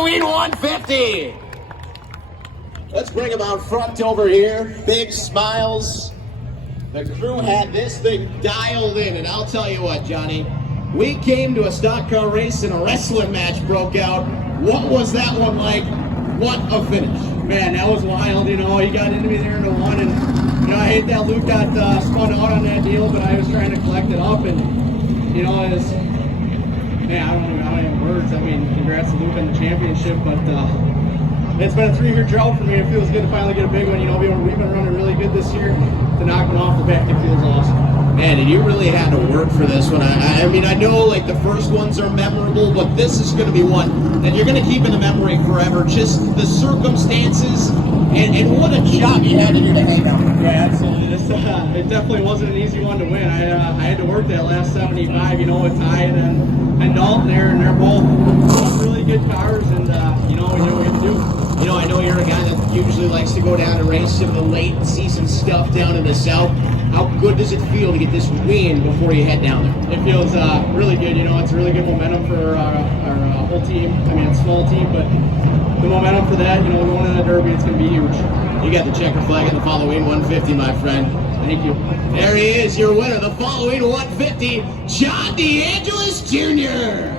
Falloween 150. Let's bring him out front over here. Big smiles. The crew had this thing dialed in, and I'll tell you what, Johnny, we came to a stock car race and a wrestling match broke out. What was that one like? What a finish. Man, that was wild, you know, he got into me there in the one, and, you know, I hate that Luke got spun out on that deal, but I was trying to collect it up, and, you know, it's, man, I don't have words. I mean, congrats to Luke on the championship, but it's been a 3-year drought for me. It feels good to finally get a big one. You know, we've been running really good this year. To knock one off the back, it feels awesome. Man, and you really had to work for this one. I mean, I know like the first ones are memorable, but this is going to be one that you're going to keep in the memory forever. Just the circumstances and what a job you had to do to hang out. Yeah, absolutely. It definitely wasn't an easy one to win. I had to work that last 75, you know, with Ty and Dalton there, and they're both really good cars, and you know, we knew what we had to do. You know, I know you're a guy that usually likes to go down and race some of the late season stuff down in the South. How good does it feel to get this win before you head down there? It feels really good. You know, it's really good momentum for our whole team. I mean, it's a small team, but the momentum for that, you know, going to the Derby, it's going to be huge. You got the checker flag in the Falloween 150, my friend. Thank you. There he is, your winner, the Falloween 150, John DeAngelis Jr.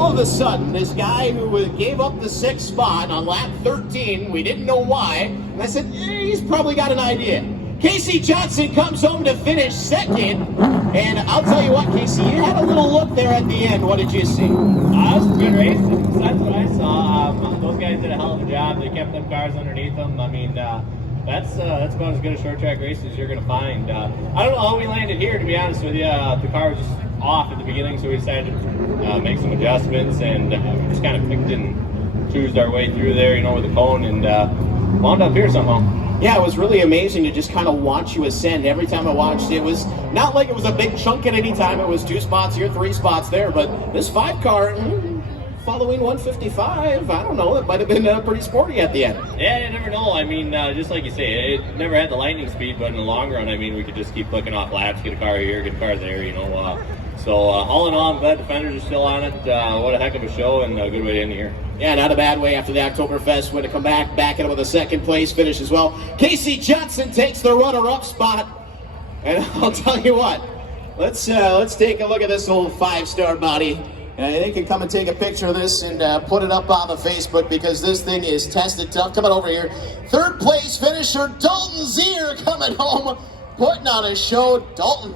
All of a sudden, this guy who gave up the 6th spot on lap 13, we didn't know why, and I said, he's probably got an idea. Casey Johnson comes home to finish 2nd, and I'll tell you what, Casey, you had a little look there at the end. What did you see? It was a good race. That's what I saw. Those guys did a hell of a job. They kept them cars underneath them. I mean, that's about as good a short track race as you're going to find. I don't know how we landed here, to be honest with you. The car was just off at the beginning, so we decided to make some adjustments, and we just kind of picked and choosed our way through there, you know, with the cone, and wound up here somehow. Yeah, it was really amazing to just kind of watch you ascend. Every time I watched it was not like it was a big chunk at any time. It was 2 spots here, 3 spots there, but this 5 car, Falloween 155, I don't know, it might have been pretty sporty at the end. Yeah, you never know. I mean, just like you say, it never had the lightning speed, but in the long run, I mean, we could just keep clicking off laps, get a car here, get a car there, you know. So all in all, I'm glad defenders are still on it. What a heck of a show, and a good way to end the year. Yeah, not a bad way after the Oktoberfest win to come back it up with a 2nd place finish as well. Casey Johnson takes the runner-up spot, and I'll tell you what, let's take a look at this old 5-star body. They can come and take a picture of this and put it up on the Facebook, because this thing is tested tough. Coming over here, 3rd place finisher Dalton Zier coming home, putting on a show. Dalton,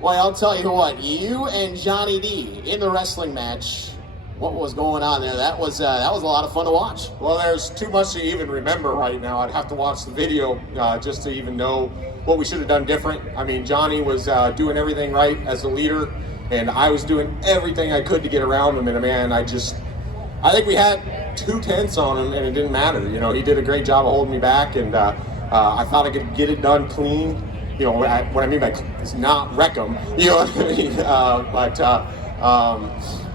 well, I'll tell you what, you and Johnny D in the wrestling match, what was going on there? That was a lot of fun to watch. Well, there's too much to even remember right now. I'd have to watch the video just to even know what we should have done different. I mean, Johnny was doing everything right as the leader, and I was doing everything I could to get around him. And man, I think we had 2/10 on him, and it didn't matter. You know, he did a great job of holding me back, and I thought I could get it done clean. You know, what I mean by is not wreck them. You know what I mean?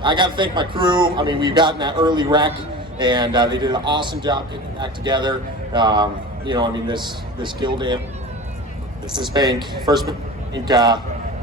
I got to thank my crew. I mean, we've gotten that early wreck, and they did an awesome job getting back together. You know, I mean, this Gildan, this bank, first bank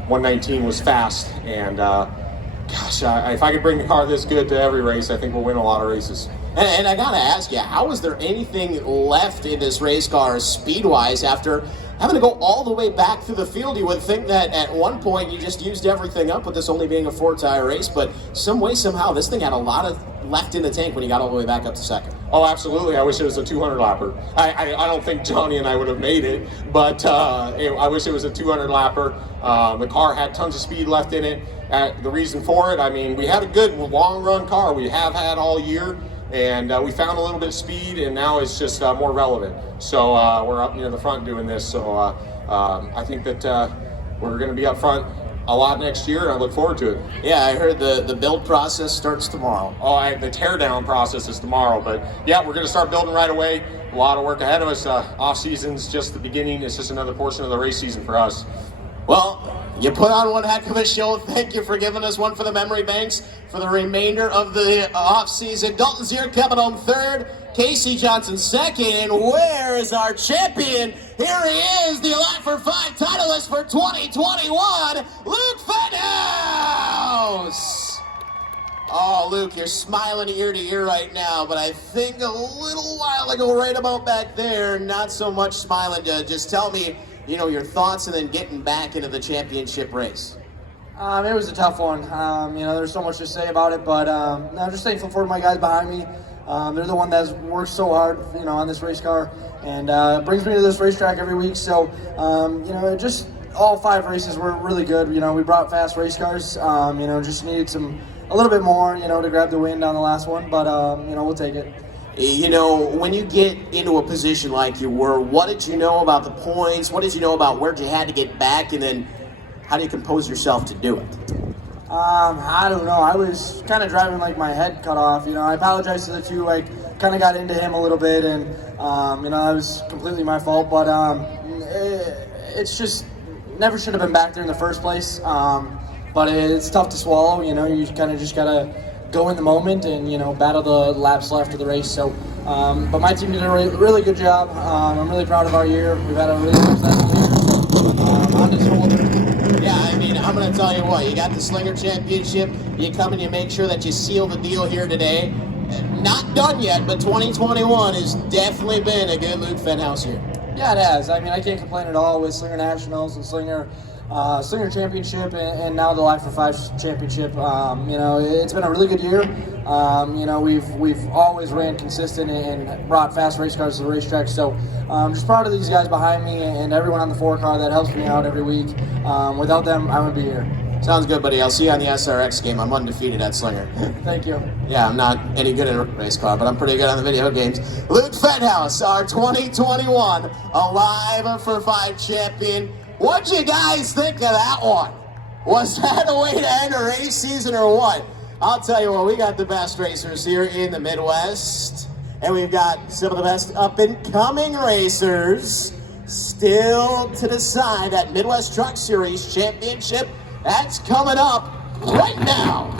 119 was fast, and gosh, if I could bring a car this good to every race, I think we'll win a lot of races. And I gotta ask you, how is there anything left in this race car speed-wise after having to go all the way back through the field? You would think that at one point you just used everything up with this only being a 4-tire race, but some way, somehow, this thing had a lot of left in the tank when you got all the way back up to 2nd. Oh, absolutely. I wish it was a 200-lapper. I don't think Johnny and I would have made it, but I wish it was a 200-lapper. The car had tons of speed left in it. The reason for it, I mean, we had a good long-run car. We have had all year, and we found a little bit of speed, and now it's just more relevant. So we're up near the front doing this. So I think that we're going to be up front a lot next year, and I look forward to it. Yeah, I heard the build process starts tomorrow. Oh, the teardown process is tomorrow, but yeah, we're going to start building right away. A lot of work ahead of us. Off-season's just the beginning. It's just another portion of the race season for us. Well, you put on one heck of a show. Thank you for giving us one for the memory banks for the remainder of the off-season. Dalton Zier coming home 3rd, Casey Johnson 2nd, and where is our champion? Here he is, the Alive for 5 titleist for 2021, Luke Fenhouse! Oh, Luke, you're smiling ear to ear right now, but I think a little while ago, right about back there, not so much smiling. Just tell me, your thoughts and then getting back into the championship race. It was a tough one. There's so much to say about it, but I'm just thankful for my guys behind me. They're the one that's worked so hard, on this race car, and brings me to this racetrack every week. So, just all 5 races were really good. We brought fast race cars. Just needed a little bit more, to grab the win on the last one, but we'll take it. When you get into a position like you were, what did you know about the points? What did you know about where you had to get back, and then how do you compose yourself to do it? I don't know. I was kind of driving like my head cut off. I apologize to the 2. I kind of got into him a little bit, and that was completely my fault. But it's just never should have been back there in the first place. But it's tough to swallow. You kind of just gotta go in the moment and battle the laps left of the race. So, but my team did a really good job. I'm really proud of our year. We've had a really successful year. On to Sauter. Yeah, I'm going to tell you what, you got the Slinger Championship, you come and you make sure that you seal the deal here today. Not done yet, but 2021 has definitely been a good Luke Fenhouse year. Yeah, it has. I can't complain at all with Slinger Nationals and Slinger Championship and now the Life for 5 Championship. It's been a really good year. We've always ran consistent and brought fast race cars to the racetrack. So I'm just proud of these guys behind me and everyone on the 4 car that helps me out every week. Without them, I wouldn't be here. Sounds good, buddy. I'll see you on the SRX game. I'm undefeated at Slinger. Thank you. Yeah, I'm not any good at a race car, but I'm pretty good on the video games. Luke Fenhouse, our 2021 Alive for 5 champion. What'd you guys think of that one? Was that a way to end a race season or what? I'll tell you what, we got the best racers here in the Midwest, and we've got some of the best up-and-coming racers still to decide that Midwest Truck Series Championship. That's coming up right now.